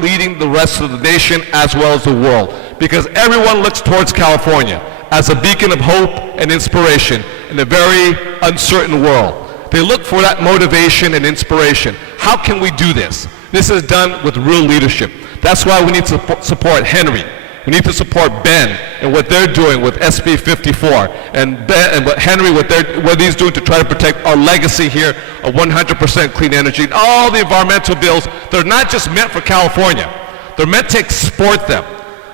leading the rest of the nation as well as the world, because everyone looks towards California as a beacon of hope and inspiration in a very uncertain world. They look for that motivation and inspiration. How can we do this? This is done with real leadership. That's why we need to support Henry. We need to support Ben and what they're doing with SB 54, and Ben and what Henry, what he's doing to try to protect our legacy here of 100% clean energy, and all the environmental bills. They're not just meant for California. They're meant to export them,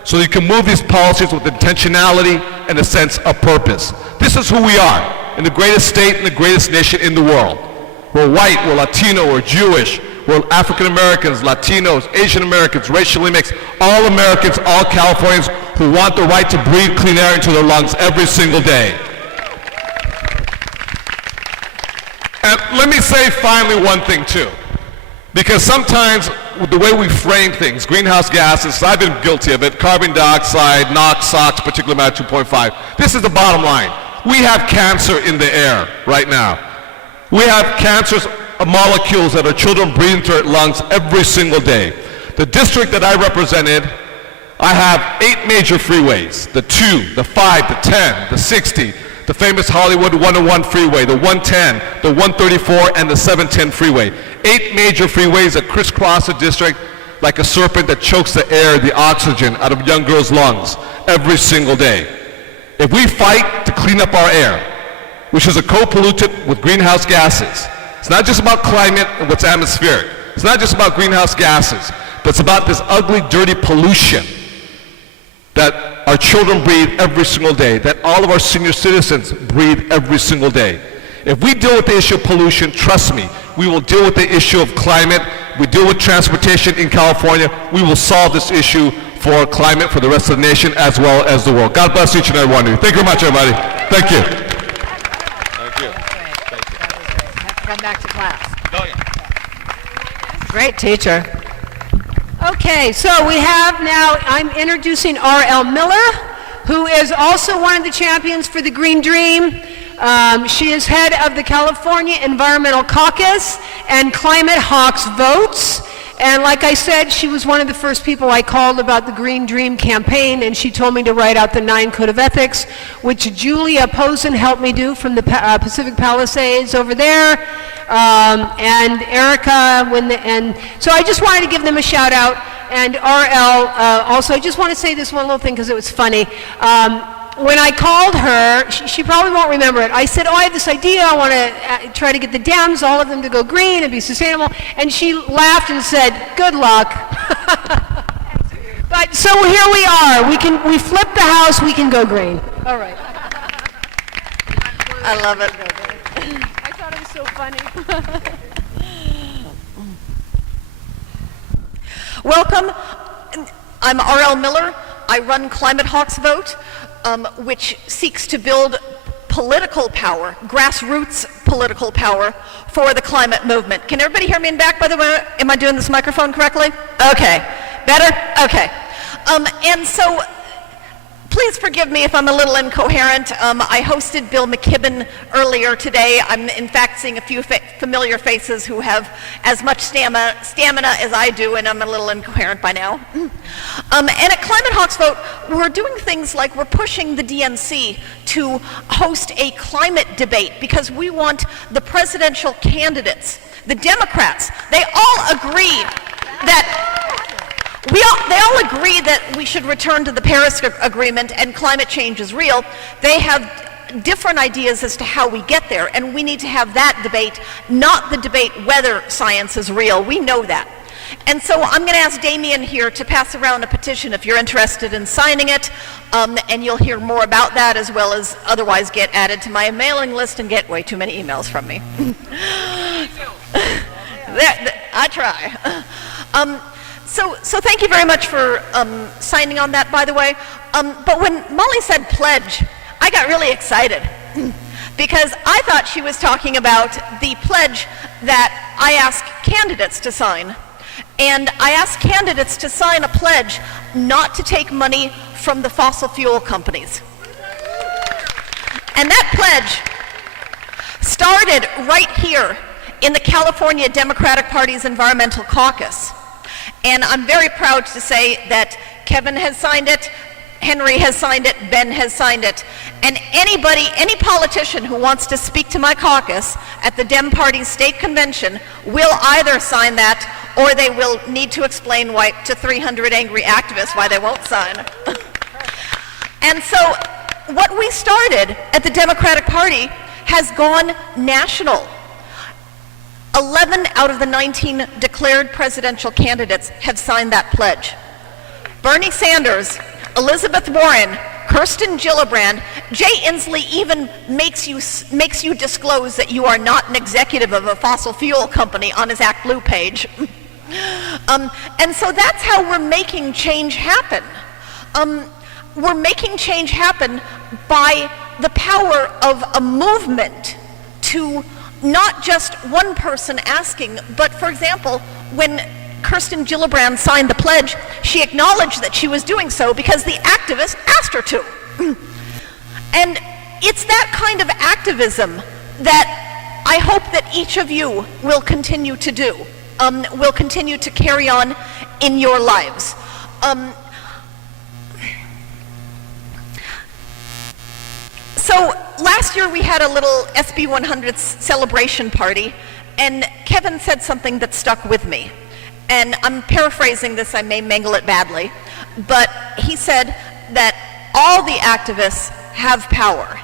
so you can move these policies with intentionality and a sense of purpose. This is who we are in the greatest state and the greatest nation in the world. We're white, we're Latino, we're Jewish, we're African Americans, Latinos, Asian Americans, racially mixed, all Americans, all Californians who want the right to breathe clean air into their lungs every single day. And let me say finally one thing too, because sometimes the way we frame things, greenhouse gases, I've been guilty of it, carbon dioxide, NOx, SOx, particulate matter 2.5, this is the bottom line. We have cancer in the air right now. We have cancerous molecules that our children breathe into their lungs every single day. The district that I represented, I have 8 major freeways, the 2, the 5, the 10, the 60, the famous Hollywood 101 freeway, the 110, the 134, and the 710 freeway. 8 major freeways that crisscross the district like a serpent that chokes the air, the oxygen out of young girls' lungs every single day. If we fight to clean up our air, which is a co-pollutant with greenhouse gases, it's not just about climate and what's atmospheric. It's not just about greenhouse gases, but it's about this ugly, dirty pollution that our children breathe every single day, that all of our senior citizens breathe every single day. If we deal with the issue of pollution, trust me, we will deal with the issue of climate. We deal with transportation in California. We will solve this issue for climate for the rest of the nation as well as the world. God bless each and every one of you. Thank you very much, everybody. Thank you. Thank you. Have to come back to class. Oh, yeah. Great teacher. Okay, so we have now, I'm introducing R.L. Miller, who is also one of the champions for the Green Dream. She is head of the California Environmental Caucus and Climate Hawks Votes. And like I said, she was one of the first people I called about the Green Dream campaign, and she told me to write out the 9 Code of Ethics, which Julia Posen helped me do from the Pacific Palisades over there, and Erica, and so I just wanted to give them a shout out, and RL, also, I just want to say this one little thing because it was funny. When I called her, she probably won't remember it. I said, oh, I have this idea. I want to try to get the dams, all of them, to go green and be sustainable. And she laughed and said, good luck. But so here we are. We flipped the house. We can go green. All right. I love it. I thought it was so funny. Welcome. I'm R.L. Miller. I run Climate Hawks Vote, which seeks to build political power, grassroots political power for the climate movement. Can everybody hear me in back, by the way? Am I doing this microphone correctly? Okay. Better? Okay. And so, please forgive me if I'm a little incoherent. I hosted Bill McKibben earlier today. I'm in fact seeing a few familiar faces who have as much stamina as I do, and I'm a little incoherent by now. And at Climate Hawks Vote, we're doing things like we're pushing the DNC to host a climate debate because we want the presidential candidates, the Democrats, they all agree that they all agree that we should return to the Paris Agreement and climate change is real. They have different ideas as to how we get there, and we need to have that debate, not the debate whether science is real. We know that. And so I'm going to ask Damien here to pass around a petition if you're interested in signing it, and you'll hear more about that as well as otherwise get added to my mailing list and get way too many emails from me. I try. So thank you very much for signing on that, by the way. But when Molly said pledge, I got really excited because I thought she was talking about the pledge that I ask candidates to sign. And I ask candidates to sign a pledge not to take money from the fossil fuel companies. And that pledge started right here in the California Democratic Party's Environmental Caucus. And I'm very proud to say that Kevin has signed it, Henry has signed it, Ben has signed it. And anybody, any politician who wants to speak to my caucus at the Dem Party's state convention will either sign that or they will need to explain why to 300 angry activists why they won't sign. And so what we started at the Democratic Party has gone national. 11 out of the 19 declared presidential candidates have signed that pledge. Bernie Sanders, Elizabeth Warren, Kirsten Gillibrand, Jay Inslee even makes you disclose that you are not an executive of a fossil fuel company on his Act Blue page. And so that's how we're making change happen. We're making change happen by the power of a movement to not just one person asking, but for example, when Kirsten Gillibrand signed the pledge, she acknowledged that she was doing so because the activist asked her to. And it's that kind of activism that I hope that each of you will continue to do, will continue to carry on in your lives. So last year we had a little SB 100 celebration party, and Kevin said something that stuck with me. And I'm paraphrasing this, I may mangle it badly, but he said that all the activists have power.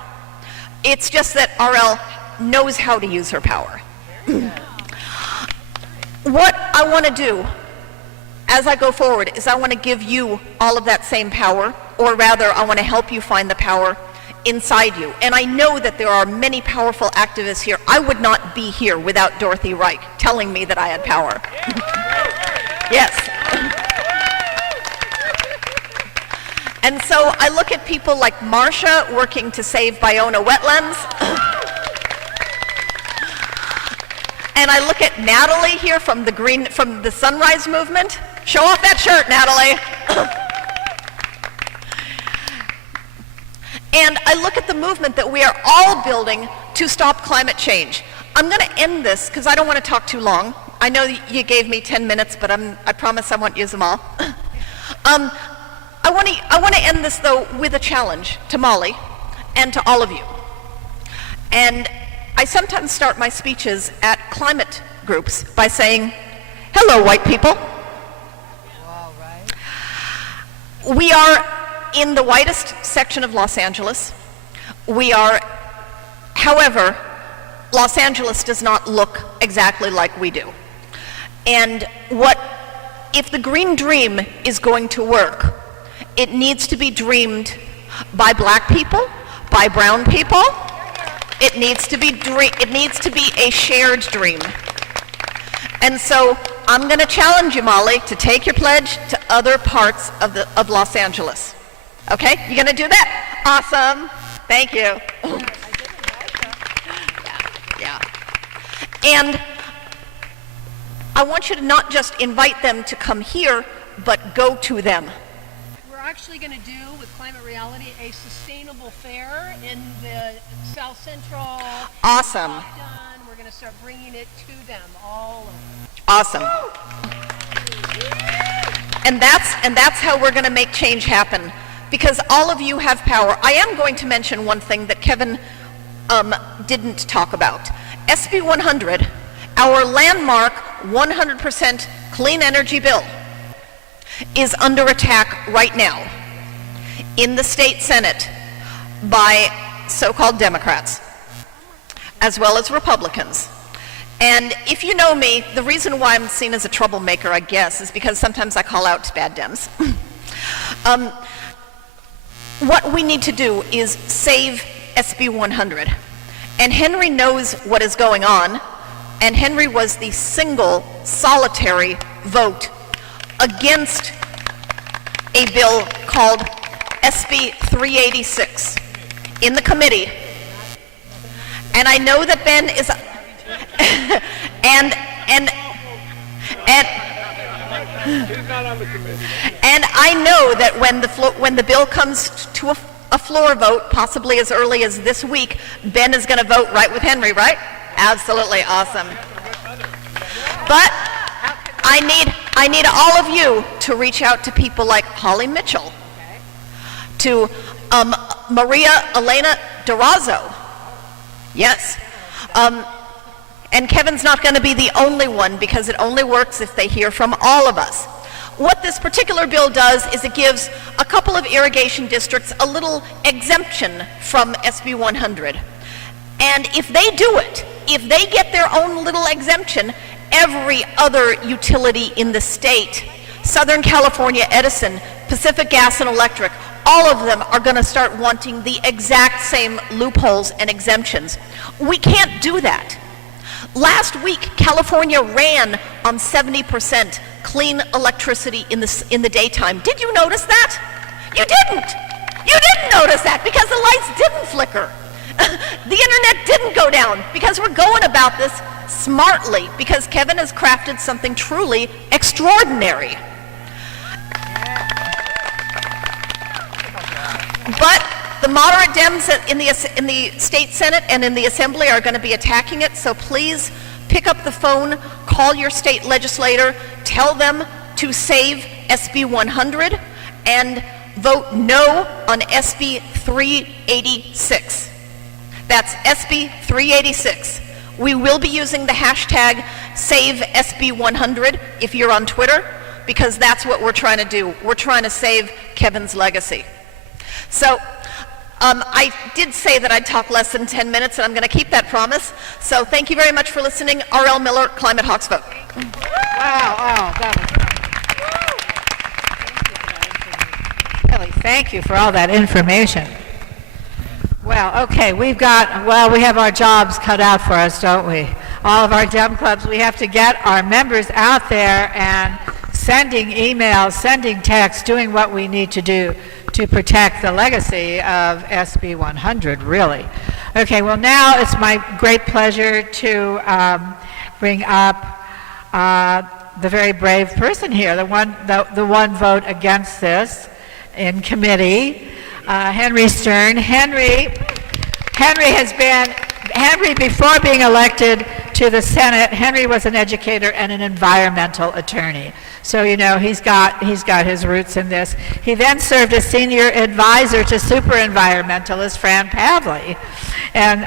It's just that RL knows how to use her power. What I want to do as I go forward is I want to give you all of that same power, or rather I want to help you find the power inside you. And I know that there are many powerful activists here. I would not be here without Dorothy Reich telling me that I had power. Yes. And so I look at people like Marcia working to save Biona wetlands. And I look at Natalie here from the Sunrise Movement. Show off that shirt, Natalie. And I look at the movement that we are all building to stop climate change. I'm going to end this because I don't want to talk too long. I know you gave me 10 minutes, but I promise I won't use them all. I want to end this, though, with a challenge to Molly and to all of you. And I sometimes start my speeches at climate groups by saying, hello, white people. All right. We are in the whitest section of Los Angeles. However, Los Angeles does not look exactly like we do. And if the green dream is going to work, it needs to be dreamed by black people, by brown people. It needs to be a shared dream. And so I'm going to challenge you, Molly, to take your pledge to other parts of Los Angeles. Okay, you gonna do that? Awesome, thank you. Yeah. And I want you to not just invite them to come here, but go to them. We're actually going to do, with Climate Reality, a sustainable fair in the South Central. Awesome. We're going to start bringing it to them all over. Awesome. And that's how we're going to make change happen. Because all of you have power. I am going to mention one thing that Kevin didn't talk about. SB 100, our landmark 100% clean energy bill, is under attack right now in the state Senate by so-called Democrats, as well as Republicans. And if you know me, the reason why I'm seen as a troublemaker, I guess, is because sometimes I call out bad Dems. What we need to do is save SB 100. And Henry knows what is going on, and Henry was the single, solitary vote against a bill called SB 386 in the committee. And I know that Ben is, and I know that when the bill comes to a floor vote, possibly as early as this week, Ben is going to vote right with Henry, right? Absolutely awesome. But I I need all of you to reach out to people like Holly Mitchell, to Maria Elena Durazo. Yes. And Kevin's not going to be the only one, because it only works if they hear from all of us. What this particular bill does is it gives a couple of irrigation districts a little exemption from SB 100. And if they do it, if they get their own little exemption, every other utility in the state, Southern California Edison, Pacific Gas and Electric, all of them are going to start wanting the exact same loopholes and exemptions. We can't do that. Last week, California ran on 70% clean electricity in the daytime. Did you notice that? You didn't. You didn't notice that because the lights didn't flicker. The internet didn't go down, because we're going about this smartly, because Kevin has crafted something truly extraordinary. But the moderate Dems in the state Senate and in the Assembly are going to be attacking it, so please pick up the phone, call your state legislator, tell them to save SB 100, and vote no on SB 386. That's SB 386. We will be using the hashtag SaveSB100 if you're on Twitter, because that's what we're trying to do. We're trying to save Kevin's legacy. So I did say that I'd talk less than 10 minutes, and I'm going to keep that promise. So thank you very much for listening. R.L. Miller, Climate Hawks Vote. Wow, that was really, thank you for all that information. Well, okay, we have our jobs cut out for us, don't we? All of our Dem clubs, we have to get our members out there and sending emails, sending texts, doing what we need to do to protect the legacy of SB 100, really. Okay, well now it's my great pleasure to bring up the very brave person here, the one vote against this in committee, Henry Stern. Henry, before being elected to the Senate, Henry was an educator and an environmental attorney. So, you know, he's got his roots in this. He then served as senior advisor to super environmentalist Fran Pavley. And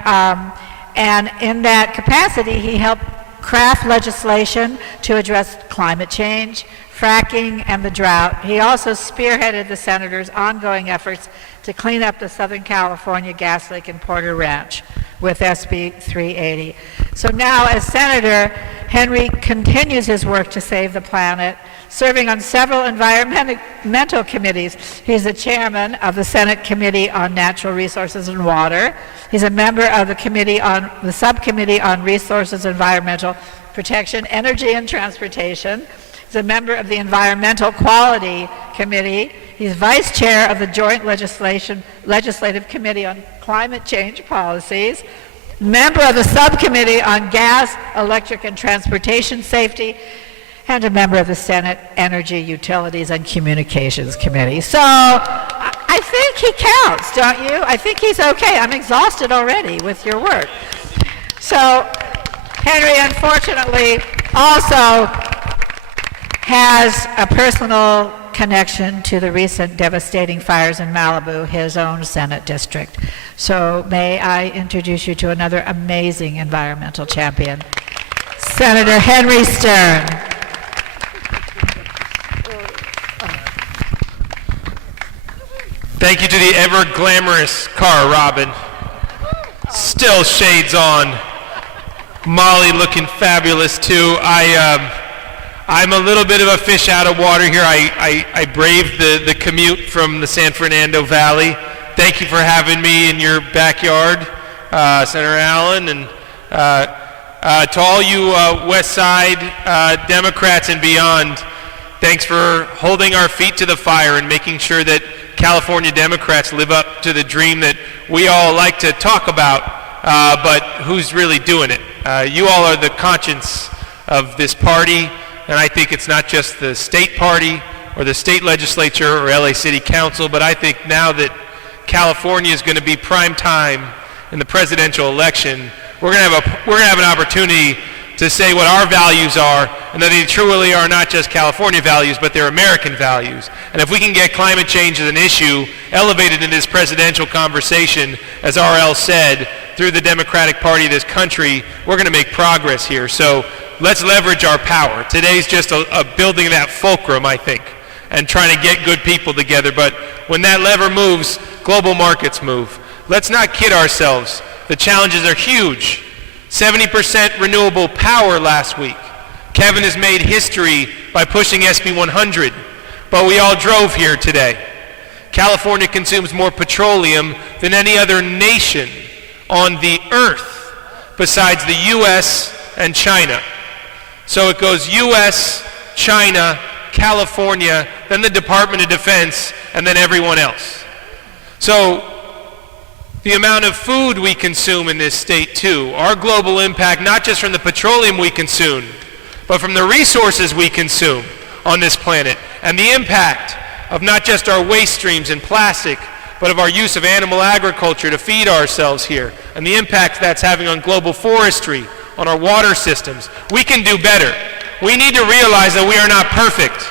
in that capacity, he helped craft legislation to address climate change, fracking, and the drought. He also spearheaded the senator's ongoing efforts to clean up the Southern California gas leak in Porter Ranch with SB 380. So now, as senator, Henry continues his work to save the planet, serving on several environmental committees. He's the chairman of the Senate Committee on Natural Resources and Water. He's a member of the subcommittee on Resources, Environmental Protection, Energy, and Transportation. He's a member of the Environmental Quality Committee. He's vice chair of the Joint Legislative Committee on Climate Change Policies, member of the Subcommittee on Gas, Electric, and Transportation Safety, and a member of the Senate Energy, Utilities, and Communications Committee. So I think he counts, don't you? I think he's okay. I'm exhausted already with your work. So Henry, unfortunately, also has a personal connection to the recent devastating fires in Malibu, his own Senate district. So may I introduce you to another amazing environmental champion, Senator Henry Stern. Thank you to the ever-glamorous Cara Robin. Still shades on. Molly looking fabulous too. I'm a little bit of a fish out of water here. I braved the commute from the San Fernando Valley. Thank you for having me in your backyard, Senator Allen, and to all you West Side Democrats and beyond, thanks for holding our feet to the fire and making sure that California Democrats live up to the dream that we all like to talk about, but who's really doing it? You all are the conscience of this party. And I think it's not just the state party or the state legislature or LA City Council, but I think now that California is going to be prime time in the presidential election, we're going to have an opportunity to say what our values are, and that they truly are not just California values, but they're American values. And if we can get climate change as an issue elevated in this presidential conversation, as RL said, through the Democratic Party of this country, we're going to make progress here. So let's leverage our power. Today's just a building that fulcrum, I think, and trying to get good people together. But when that lever moves, global markets move. Let's not kid ourselves. The challenges are huge. 70% renewable power last week. Kevin has made history by pushing SB 100, but we all drove here today. California consumes more petroleum than any other nation on the earth besides the U.S. and China. So it goes U.S., China, California, then the Department of Defense, and then everyone else. So the amount of food we consume in this state too, our global impact, not just from the petroleum we consume, but from the resources we consume on this planet, and the impact of not just our waste streams and plastic, but of our use of animal agriculture to feed ourselves here, and the impact that's having on global forestry, on our water systems. We can do better. We need to realize that we are not perfect.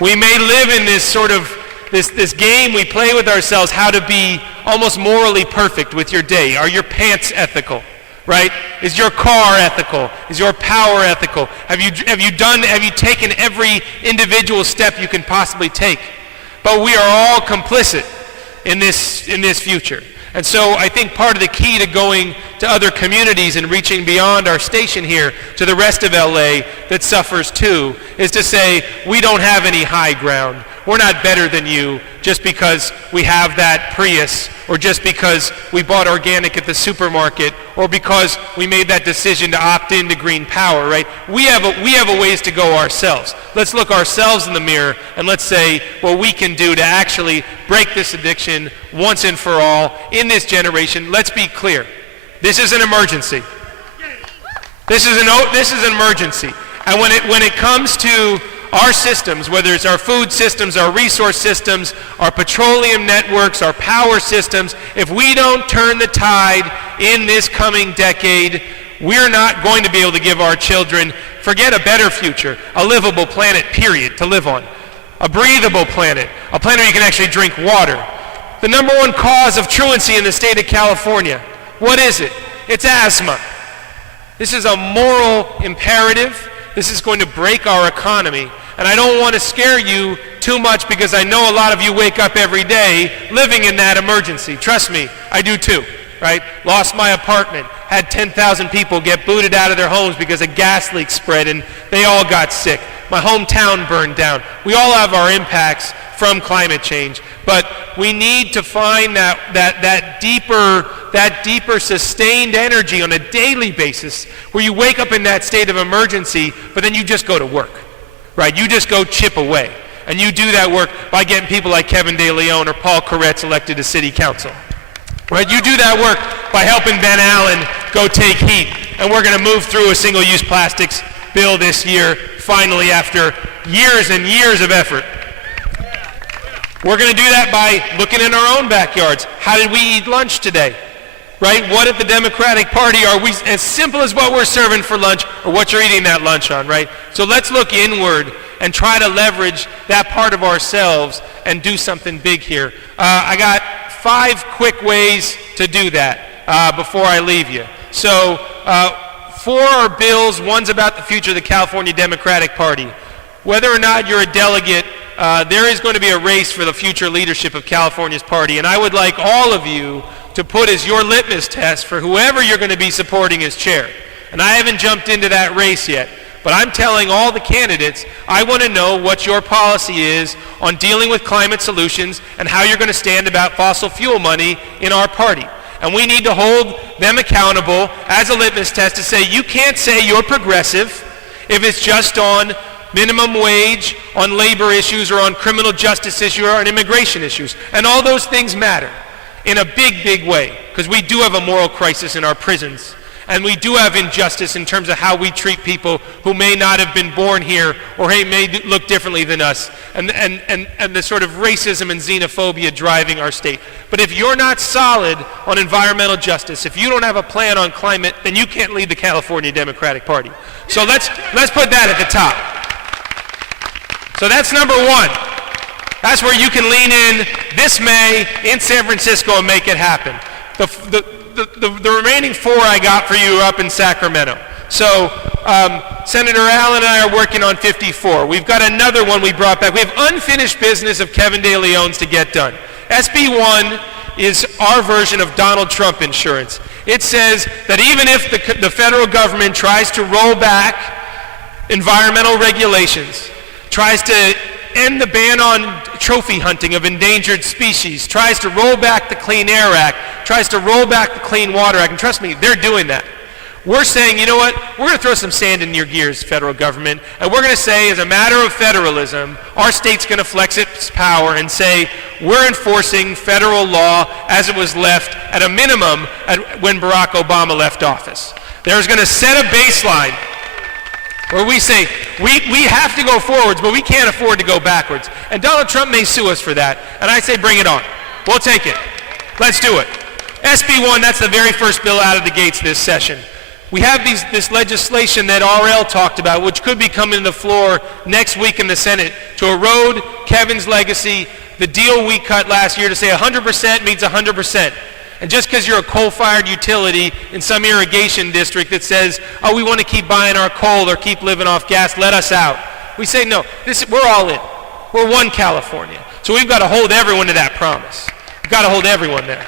We may live in this sort of this game we play with ourselves, how to be almost morally perfect with your day. Are your pants ethical, right? Is your car ethical? Is your power ethical? Have you taken every individual step you can possibly take? But we are all complicit in this future. And so I think part of the key to going to other communities and reaching beyond our station here to the rest of LA that suffers too is to say we don't have any high ground. We're not better than you just because we have that Prius, or just because we bought organic at the supermarket, or because we made that decision to opt into green power, right? We have a ways to go ourselves. Let's look ourselves in the mirror and let's say what we can do to actually break this addiction once and for all in this generation. Let's be clear. This is an emergency. This is an emergency. And when it comes to our systems, whether it's our food systems, our resource systems, our petroleum networks, our power systems, if we don't turn the tide in this coming decade, we're not going to be able to give our children, forget a better future, a livable planet, period, to live on. A breathable planet, a planet where you can actually drink water. The number one cause of truancy in the state of California, what is it? It's asthma. This is a moral imperative. This is going to break our economy. And I don't want to scare you too much because I know a lot of you wake up every day living in that emergency. Trust me, I do too, right? Lost my apartment, had 10,000 people get booted out of their homes because a gas leak spread and they all got sick. My hometown burned down. We all have our impacts from climate change, but we need to find that deeper sustained energy on a daily basis where you wake up in that state of emergency, but then you just go to work, right? You just go chip away. And you do that work by getting people like Kevin Deleon or Paul Koretz elected to city council, right? You do that work by helping Ben Allen go take heat. And we're going to move through a single-use plastics bill this year, finally, after years and years of effort. We're going to do that by looking in our own backyards. How did we eat lunch today? Right? What at the Democratic Party are we, as simple as what we're serving for lunch or what you're eating that lunch on, right? So let's look inward and try to leverage that part of ourselves and do something big here. I got 5 quick ways to do that before I leave you. So 4 are bills. One's about the future of the California Democratic Party. Whether or not you're a delegate, there is going to be a race for the future leadership of California's party, and I would like all of you to put as your litmus test for whoever you're going to be supporting as chair. And I haven't jumped into that race yet, but I'm telling all the candidates, I want to know what your policy is on dealing with climate solutions and how you're going to stand about fossil fuel money in our party. And we need to hold them accountable as a litmus test to say, you can't say you're progressive if it's just on minimum wage, on labor issues, or on criminal justice issues, or on immigration issues. And all those things matter in a big, big way, because we do have a moral crisis in our prisons. And we do have injustice in terms of how we treat people who may not have been born here or may look differently than us, and the sort of racism and xenophobia driving our state. But if you're not solid on environmental justice, if you don't have a plan on climate, then you can't lead the California Democratic Party. So let's put that at the top. So that's number one. That's where you can lean in this May in San Francisco and make it happen. The remaining four I got for you are up in Sacramento. So Senator Allen and I are working on 54. We've got another one we brought back. We have unfinished business of Kevin Deleon's to get done. SB 1 is our version of Donald Trump insurance. It says that even if the federal government tries to roll back environmental regulations, tries to end the ban on trophy hunting of endangered species, tries to roll back the Clean Air Act, tries to roll back the Clean Water Act, and trust me, they're doing that. We're saying, you know what, we're going to throw some sand in your gears, federal government, and we're going to say, as a matter of federalism, our state's going to flex its power and say, we're enforcing federal law as it was left at a minimum when Barack Obama left office. There's going to set a baseline where we say, we have to go forwards, but we can't afford to go backwards. And Donald Trump may sue us for that, and I say bring it on. We'll take it. Let's do it. SB 1, that's the very first bill out of the gates this session. We have this legislation that RL talked about, which could be coming to the floor next week in the Senate to erode Kevin's legacy, the deal we cut last year to say 100% means 100%. And just because you're a coal-fired utility in some irrigation district that says, oh, we want to keep buying our coal or keep living off gas, let us out. We say, no, we're all in. We're one California. So we've got to hold everyone to that promise. We've got to hold everyone there.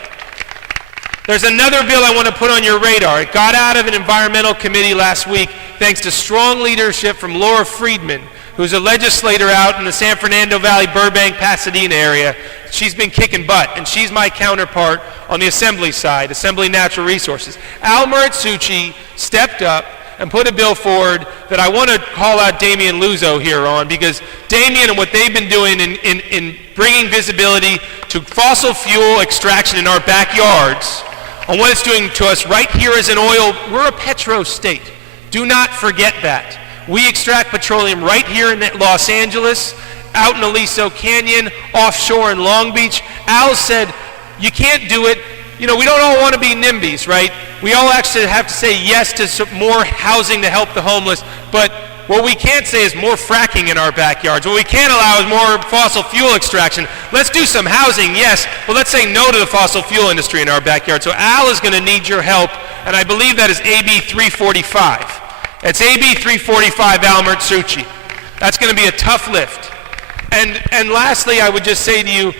There's another bill I want to put on your radar. It got out of an environmental committee last week thanks to strong leadership from Laura Friedman, who's a legislator out in the San Fernando Valley, Burbank, Pasadena area. She's been kicking butt, and she's my counterpart on the Assembly side, Assembly Natural Resources. Al Maritsucci stepped up and put a bill forward that I want to call out Damian Luzo here on, because Damian and what they've been doing in bringing visibility to fossil fuel extraction in our backyards, on what it's doing to us right here as an oil, we're a petro state. Do not forget that. We extract petroleum right here in Los Angeles, out in Aliso Canyon, offshore in Long Beach. Al said, you can't do it. You know, we don't all want to be NIMBYs, right? We all actually have to say yes to some more housing to help the homeless, but what we can't say is more fracking in our backyards. What we can't allow is more fossil fuel extraction. Let's do some housing, yes, but let's say no to the fossil fuel industry in our backyard. So Al is going to need your help, and I believe that is AB 345. It's AB 345, Al Maritsucci. That's going to be a tough lift. And lastly, I would just say to you,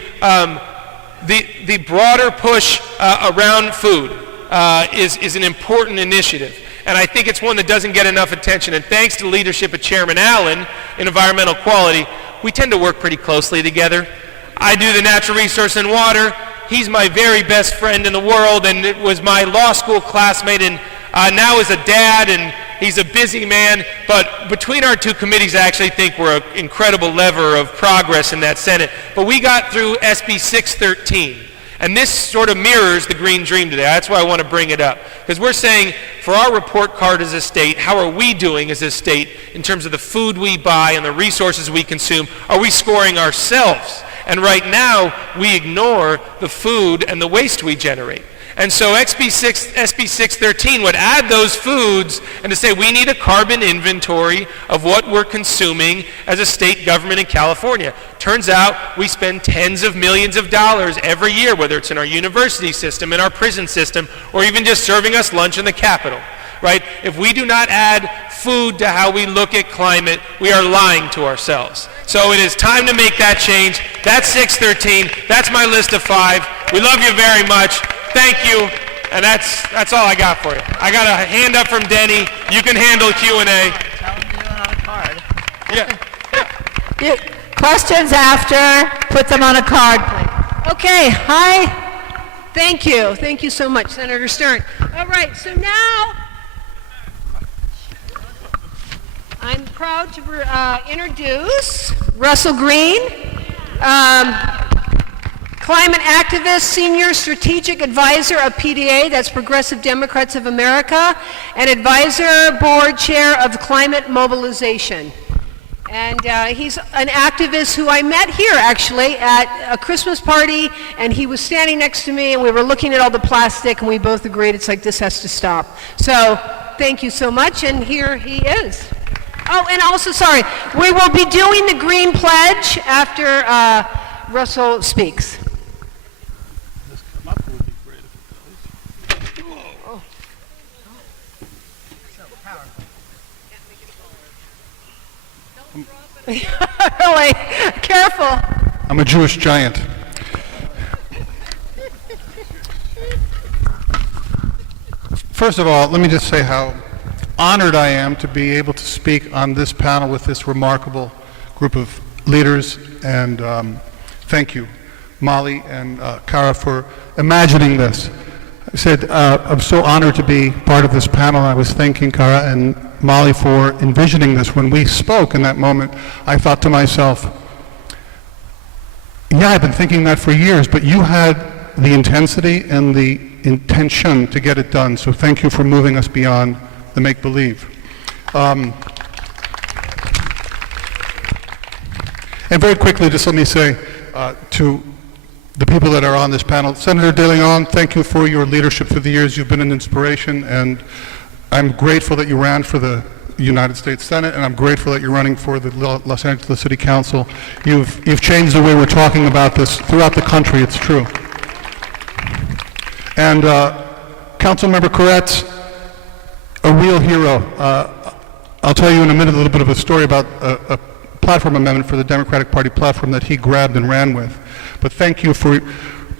the broader push around food is an important initiative. And I think it's one that doesn't get enough attention. And thanks to the leadership of Chairman Allen in environmental quality, we tend to work pretty closely together. I do the natural resource and water. He's my very best friend in the world, and it was my law school classmate, and now is a dad, and he's a busy man. But between our two committees, I actually think we're an incredible lever of progress in that Senate. But we got through SB 613. And this sort of mirrors the Green Dream today. That's why I want to bring it up. Because we're saying, for our report card as a state, how are we doing as a state in terms of the food we buy and the resources we consume? Are we scoring ourselves? And right now, we ignore the food and the waste we generate. And so SB 613 would add those foods and to say we need a carbon inventory of what we're consuming as a state government in California. Turns out we spend tens of millions of dollars every year, whether it's in our university system, in our prison system, or even just serving us lunch in the Capitol, right? If we do not add food to how we look at climate, we are lying to ourselves. So it is time to make that change. That's 613. That's my list of 5. We love you very much. Thank you, and that's all I got for you. I got a hand up from Denny. You can handle Q&A. Tell them to do it on a card. Yeah. Questions after, put them on a card, please. Okay, hi. Thank you. Thank you so much, Senator Stern. All right, so now I'm proud to introduce Russell Greene, climate activist, senior strategic advisor of PDA, that's Progressive Democrats of America, and advisor board chair of Climate Mobilization. And he's an activist who I met here, actually, at a Christmas party, and he was standing next to me, and we were looking at all the plastic, and we both agreed it's like, this has to stop. So, thank you so much, and here he is. Oh, and also, sorry, we will be doing the Green Pledge after Russell speaks. Really, careful. I'm a Jewish giant. First of all, let me just say how honored I am to be able to speak on this panel with this remarkable group of leaders, and thank you, Molly and Kara, for imagining this. I said I'm so honored to be part of this panel. I was thanking Kara and Molly for envisioning this. When we spoke in that moment, I thought to myself, yeah, I've been thinking that for years, but you had the intensity and the intention to get it done, so thank you for moving us beyond the make-believe. And very quickly, just let me say to the people that are on this panel, Senator Deleon, thank you for your leadership through the years. You've been an inspiration, and I'm grateful that you ran for the United States Senate, and I'm grateful that you're running for the Los Angeles City Council. You've changed the way we're talking about this throughout the country, it's true. And Councilmember Koretz, a real hero. I'll tell you in a minute a little bit of a story about a platform amendment for the Democratic Party platform that he grabbed and ran with. But thank you for,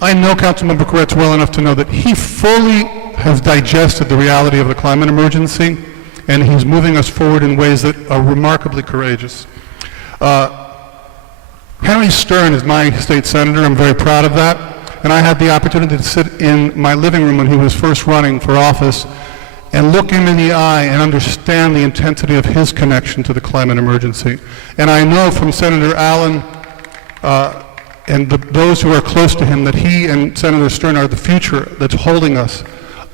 I know Councilmember Koretz well enough to know that he fully has digested the reality of the climate emergency, and he's moving us forward in ways that are remarkably courageous. Henry Stern is my state senator. I'm very proud of that. And I had the opportunity to sit in my living room when he was first running for office and look him in the eye and understand the intensity of his connection to the climate emergency. And I know from Senator Allen and those who are close to him that he and Senator Stern are the future that's holding us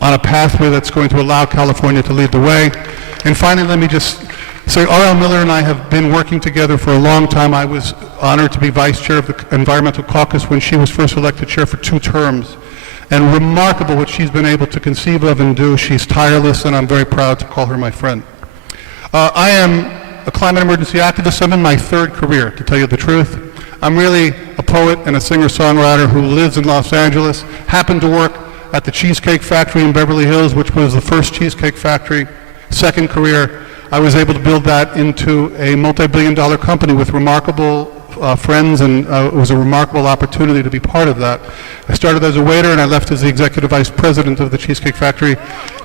on a pathway that's going to allow California to lead the way. And finally, let me just say, R.L. Miller and I have been working together for a long time. I was honored to be vice chair of the Environmental Caucus when she was first elected chair for 2 terms. And remarkable what she's been able to conceive of and do. She's tireless, and I'm very proud to call her my friend. I am a climate emergency activist. I'm in my 3rd career, to tell you the truth. I'm really a poet and a singer-songwriter who lives in Los Angeles, happened to work at the Cheesecake Factory in Beverly Hills, which was the first cheesecake factory. 2nd career, I was able to build that into a multi-billion-dollar company with remarkable friends, and it was a remarkable opportunity to be part of that. I started as a waiter, and I left as the executive vice president of the Cheesecake Factory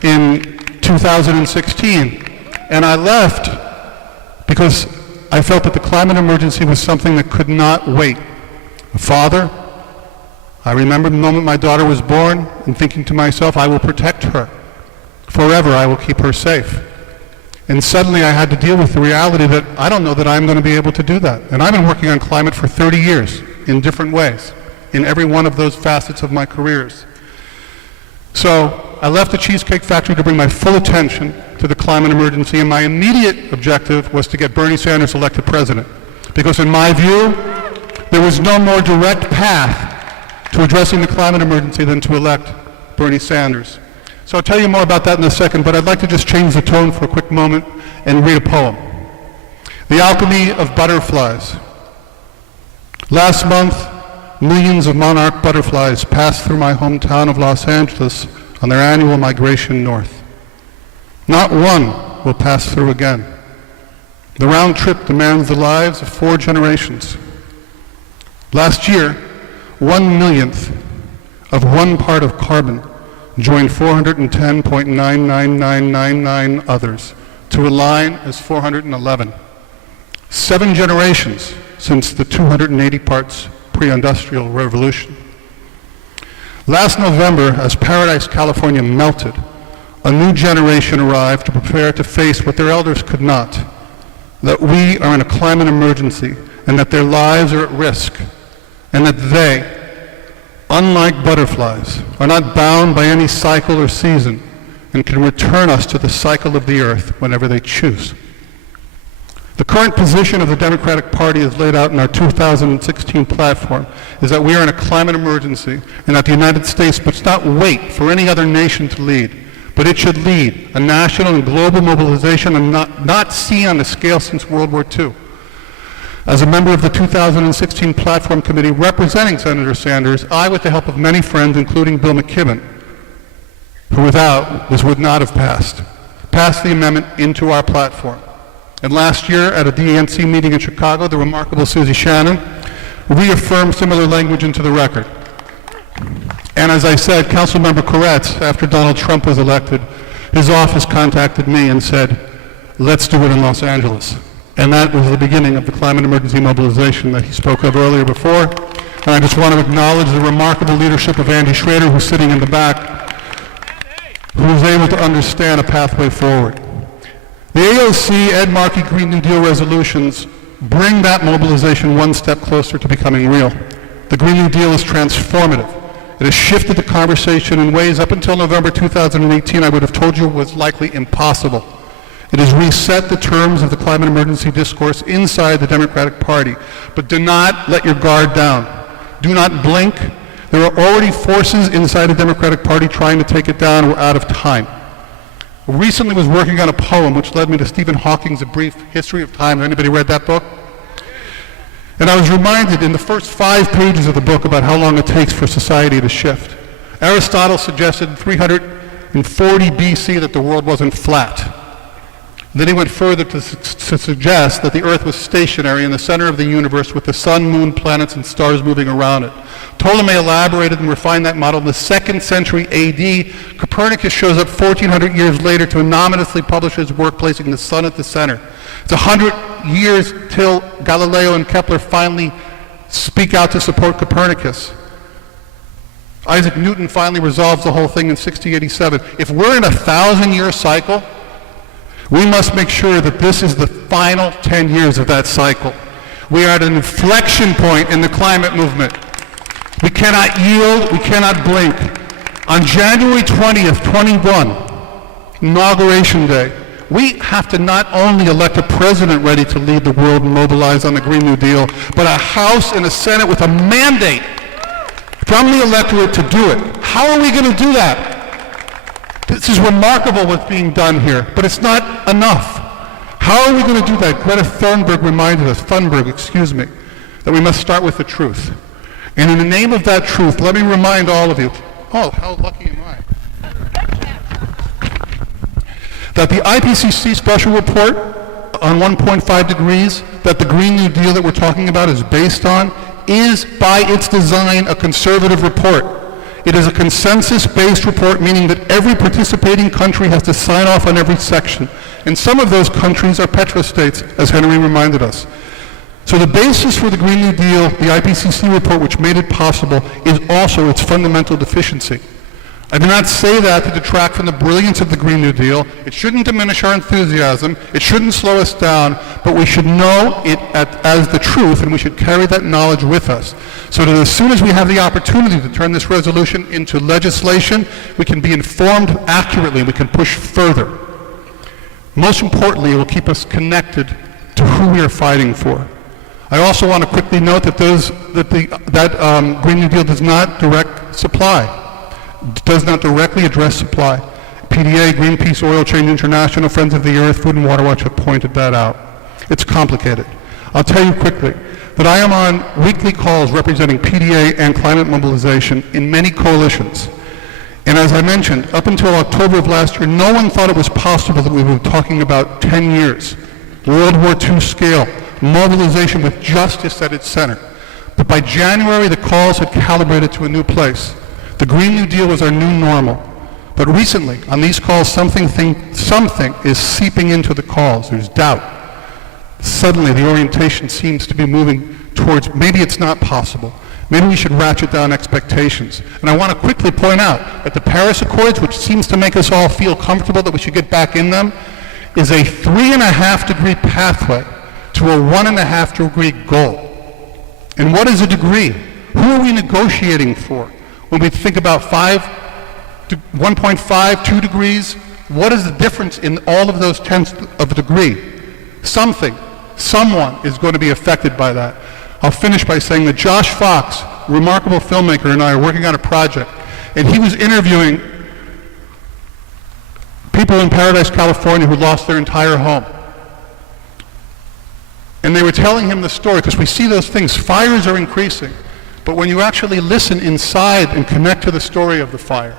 in 2016. And I left because I felt that the climate emergency was something that could not wait. A father, I remember the moment my daughter was born and thinking to myself, I will protect her. Forever, I will keep her safe. And suddenly I had to deal with the reality that I don't know that I'm going to be able to do that. And I've been working on climate for 30 years in different ways, in every one of those facets of my careers. So I left the Cheesecake Factory to bring my full attention to the climate emergency, and my immediate objective was to get Bernie Sanders elected president. Because in my view, there was no more direct path to addressing the climate emergency than to elect Bernie Sanders. So I'll tell you more about that in a second, but I'd like to just change the tone for a quick moment and read a poem. The Alchemy of Butterflies. Last month, millions of monarch butterflies passed through my hometown of Los Angeles on their annual migration north. Not one will pass through again. The round trip demands the lives of 4 generations. Last year, 1/1,000,000th of 1 part of carbon joined 410.99999 others to align as 411. 7 generations since the 280 parts pre-industrial revolution. Last November, as Paradise, California melted, a new generation arrived to prepare to face what their elders could not, that we are in a climate emergency and that their lives are at risk, and that they, unlike butterflies, are not bound by any cycle or season and can return us to the cycle of the earth whenever they choose. The current position of the Democratic Party as laid out in our 2016 platform is that we are in a climate emergency and that the United States must not wait for any other nation to lead, but it should lead a national and global mobilization and not seen on the scale since World War II. As a member of the 2016 Platform Committee representing Senator Sanders, I, with the help of many friends, including Bill McKibben, who without this would not have passed the amendment into our platform. And last year, at a DNC meeting in Chicago, the remarkable Susie Shannon reaffirmed similar language into the record. And as I said, Councilmember Koretz, after Donald Trump was elected, his office contacted me and said, let's do it in Los Angeles. And that was the beginning of the climate emergency mobilization that he spoke of earlier before. And I just want to acknowledge the remarkable leadership of Andy Schrader, who's sitting in the back, who was able to understand a pathway forward. The AOC, Ed Markey Green New Deal resolutions bring that mobilization one step closer to becoming real. The Green New Deal is transformative. It has shifted the conversation in ways up until November 2018 I would have told you was likely impossible. It has reset the terms of the climate emergency discourse inside the Democratic Party. But do not let your guard down. Do not blink. There are already forces inside the Democratic Party trying to take it down. We're out of time. I recently was working on a poem which led me to Stephen Hawking's A Brief History of Time. Has anybody read that book? And I was reminded in the first 5 pages of the book about how long it takes for society to shift. Aristotle suggested in 340 BC that the world wasn't flat. Then he went further to suggest that the Earth was stationary in the center of the universe with the sun, moon, planets, and stars moving around it. Ptolemy elaborated and refined that model in the 2nd century AD. Copernicus shows up 1,400 years later to anonymously publish his work placing the sun at the center. It's 100 years till Galileo and Kepler finally speak out to support Copernicus. Isaac Newton finally resolves the whole thing in 1687. If we're in a 1,000-year cycle, we must make sure that this is the final 10 years of that cycle. We are at an inflection point in the climate movement. We cannot yield, we cannot blink. On January 20th, 21, Inauguration Day, we have to not only elect a president ready to lead the world and mobilize on the Green New Deal, but a House and a Senate with a mandate from the electorate to do it. How are we going to do that? This is remarkable what's being done here, but it's not enough. How are we going to do that? Greta Thunberg reminded us, that we must start with the truth. And in the name of that truth, let me remind all of you, oh, how lucky am I, that the IPCC special report on 1.5 degrees that the Green New Deal that we're talking about is based on is by its design a conservative report. It is a consensus-based report, meaning that every participating country has to sign off on every section. And some of those countries are petrostates, as Henry reminded us. So the basis for the Green New Deal, the IPCC report, which made it possible, is also its fundamental deficiency. I do not say that to detract from the brilliance of the Green New Deal. It shouldn't diminish our enthusiasm. It shouldn't slow us down, but we should know it as the truth, and we should carry that knowledge with us. So that as soon as we have the opportunity to turn this resolution into legislation, we can be informed accurately and we can push further. Most importantly, it will keep us connected to who we are fighting for. I also want to quickly note that Green New Deal does not direct supply. Does not directly address supply. PDA, Greenpeace, Oil Change International, Friends of the Earth, Food and Water Watch have pointed that out. It's complicated. I'll tell you quickly that I am on weekly calls representing PDA and climate mobilization in many coalitions. And as I mentioned, up until October of last year, no one thought it was possible that we were talking about 10 years, World War II scale, mobilization with justice at its center. But by January, the calls had calibrated to a new place. The Green New Deal was our new normal. But recently, on these calls, something is seeping into the calls. There's doubt. Suddenly, the orientation seems to be moving towards maybe it's not possible. Maybe we should ratchet down expectations. And I want to quickly point out that the Paris Accords, which seems to make us all feel comfortable that we should get back in them, is a 3.5-degree pathway to a 1.5-degree goal. And what is a degree? Who are we negotiating for? When we think about 1.5, 2 degrees, what is the difference in all of those tenths of a degree? Someone is going to be affected by that. I'll finish by saying that Josh Fox, remarkable filmmaker, and I are working on a project, and he was interviewing people in Paradise, California who lost their entire home. And they were telling him the story, because we see those things. Fires are increasing. But when you actually listen inside and connect to the story of the fire,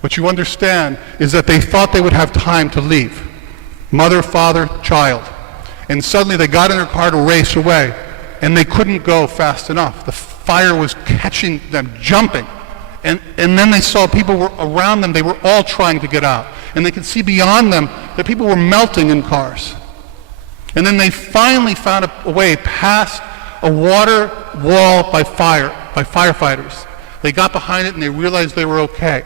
what you understand is that they thought they would have time to leave. Mother, father, child. And suddenly they got in their car to race away, and they couldn't go fast enough. The fire was catching them, jumping. And then they saw people were around them, they were all trying to get out. And they could see beyond them that people were melting in cars. And then they finally found a way past a water wall by firefighters. They got behind it and they realized they were okay.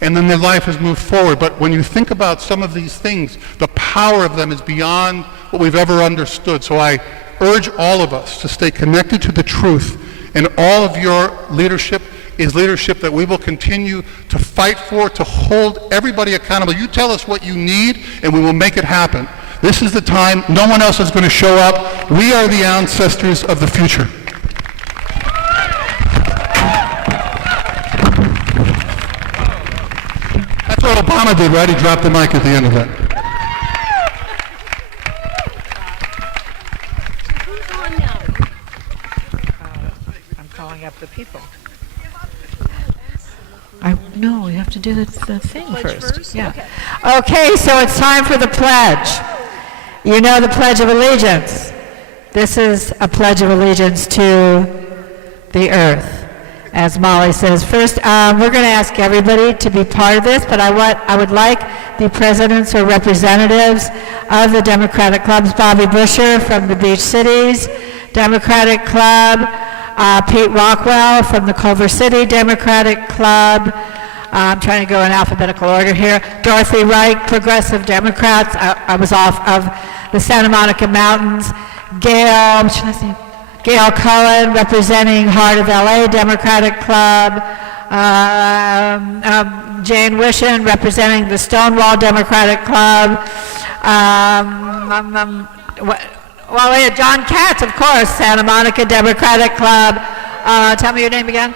And then their life has moved forward. But when you think about some of these things, the power of them is beyond what we've ever understood. So I urge all of us to stay connected to the truth. And all of your leadership is leadership that we will continue to fight for, to hold everybody accountable. You tell us what you need, and we will make it happen. This is the time. No one else is going to show up. We are the ancestors of the future. That's what Obama did, right? He dropped the mic at the end of that. I'm calling up the people. No, we have to do the thing first. Yeah. Okay, so it's time for the pledge. You know the Pledge of Allegiance. This is a Pledge of Allegiance to the earth. As Molly says, first, we're going to ask everybody to be part of this, but I would like the presidents or representatives of the Democratic clubs, Bobby Busher from the Beach Cities Democratic Club, Pete Rockwell from the Culver City Democratic Club. I'm trying to go in alphabetical order here. Dorothy Reich, Progressive Democrats. I was off of the Santa Monica Mountains. Gail Cohen, representing Heart of LA Democratic Club. Jane Wishen, representing the Stonewall Democratic Club. John Katz, of course, Santa Monica Democratic Club. Tell me your name again.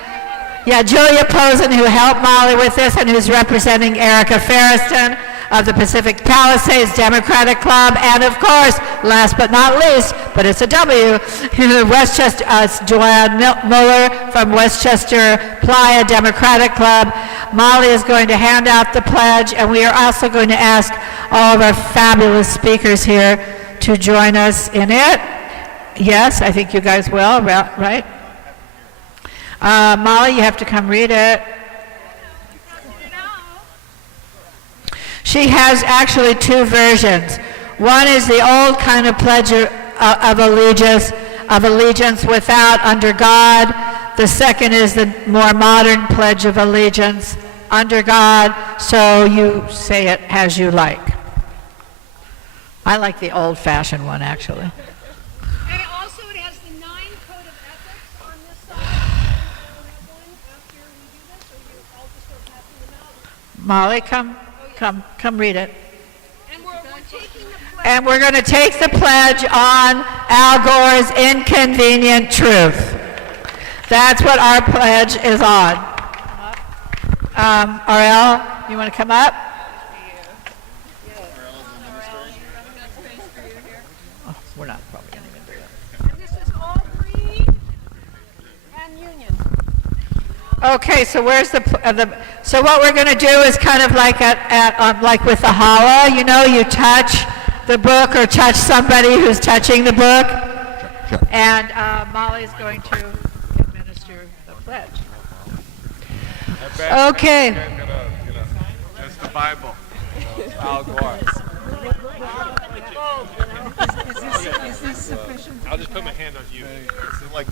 Yeah, Julia Posen, who helped Molly with this and who's representing Erica Ferriston of the Pacific Palisades Democratic Club. And of course, last but not least, but it's a W, Westchester, Joanne Mueller from Westchester Playa Democratic Club. Molly is going to hand out the pledge, and we are also going to ask all of our fabulous speakers here to join us in it. Yes, I think you guys will, right? Molly, you have to come read it. She has actually two versions. One is the old kind of pledge of allegiance without under God. The second is the more modern pledge of allegiance under God. So you say it as you like. I like the old-fashioned one, actually. And also it has the 9 code of ethics on this side. Molly, come read it. And we're going to take the pledge on Al Gore's Inconvenient Truth. That's what our pledge is on. Ariel, you want to come up? Oh, we're not probably going to do that. And this is all Greene and Union. Okay, so where's so what we're going to do is kind of like like with the challah, you touch the book or touch somebody who's touching the book. Sure. And Molly is going to administer the pledge. Okay. It's the Bible. Al Gore. Is this sufficient? I'll just put my hand on you. This is like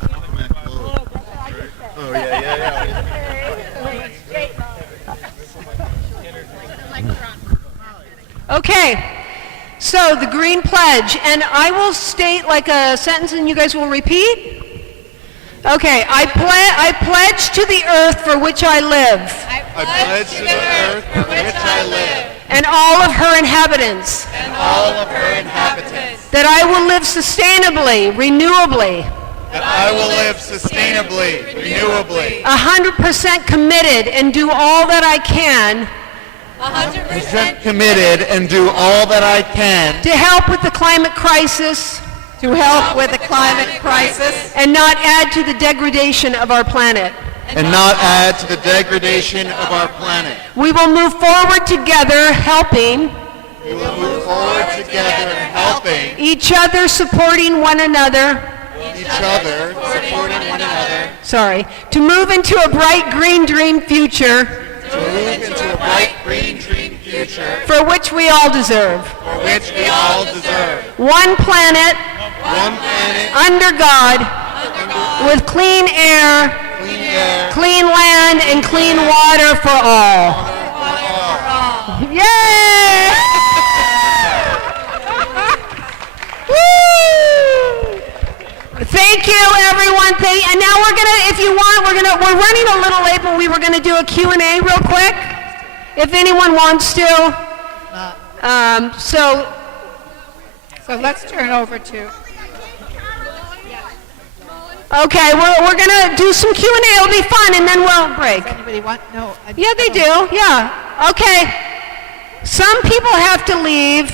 oh yeah. Okay, so the Greene Pledge, and I will state like a sentence and you guys will repeat. Okay, I pledge to the earth for which I live. I pledge to the earth for which I live. And all of her inhabitants. And all of her inhabitants. That I will live sustainably, renewably. That I will live sustainably, renewably. 100% committed and do all that I can. 100% committed and do all that I can. To help with the climate crisis. To help with the climate crisis. And not add to the degradation of our planet. And not add to the degradation of our planet. We will move forward together, helping. We will move forward together, helping. Each other, supporting one another. Each other, supporting one another. Sorry. To move into a bright green dream future. To move into a bright green dream future. For which we all deserve. For which we all deserve. One planet. One planet. Under God. With clean air. Clean air. Clean land and clean water for all. Yay! Woo! Thank you, everyone. And now we're gonna, if you want, we're running a little late, but we were gonna do a Q&A real quick, if anyone wants to. So let's turn over to... Okay, we're gonna do some Q&A. It'll be fun, and then we'll break. Does anybody want? No. Yeah, they do. Yeah. Okay. Some people have to leave.